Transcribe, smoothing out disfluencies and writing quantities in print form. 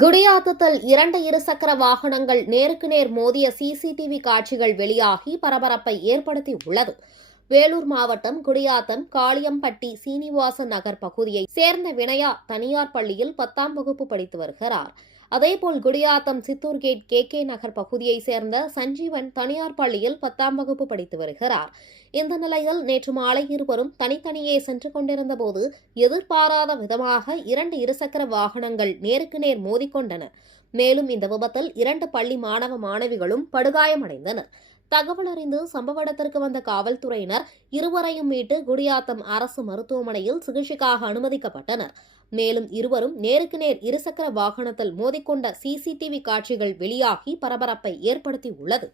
குடியாத்தத்தில் இரண்டு இருசக்கர வாகனங்கள் நேருக்கு நேர் மோதிய சிசிடிவி காட்சிகள் வெளியாகி பரபரப்பை ஏற்படுத்தியுள்ளது. வேலூர் மாவட்டம் குடியாத்தம் காளியம்பட்டி சீனிவாசன் நகர் பகுதியைச் சேர்ந்த வினயா தனியார் பள்ளியில் 10ஆம் வகுப்பு படித்து வருகிறார். அதேபோல் குடியாத்தம் சித்தூர் கேட் கே நகர் பகுதியைச் சேர்ந்த சஞ்சீவன் தனியார் பள்ளியில் 10ஆம் வகுப்பு படித்து வருகிறார். இந்த நிலையில் நேற்று மாலை இருவரும் தனித்தனியே சென்று கொண்டிருந்தபோது எதிர்பாராத விதமாக இரண்டு இருசக்கர வாகனங்கள் நேருக்கு நேர் மோதிக்கொண்டன. மேலும் இந்த விபத்தில் 2 பள்ளி மாணவ மாணவிகளும் படுகாயமடைந்தனர். தகவல் அறிந்து சம்பவ இடத்திற்கு வந்த காவல்துறையினர் இருவரையும் மீட்டு குடியாத்தம் அரசு மருத்துவமனையில் சிகிச்சைக்காக அனுமதிக்கப்பட்டனர். மேலும் இருவரும் நேருக்கு நேர் இருசக்கர வாகனத்தில் மோதிக்கொண்ட சிசிடிவி காட்சிகள் வெளியாகி பரபரப்பை ஏற்படுத்தியுள்ளது.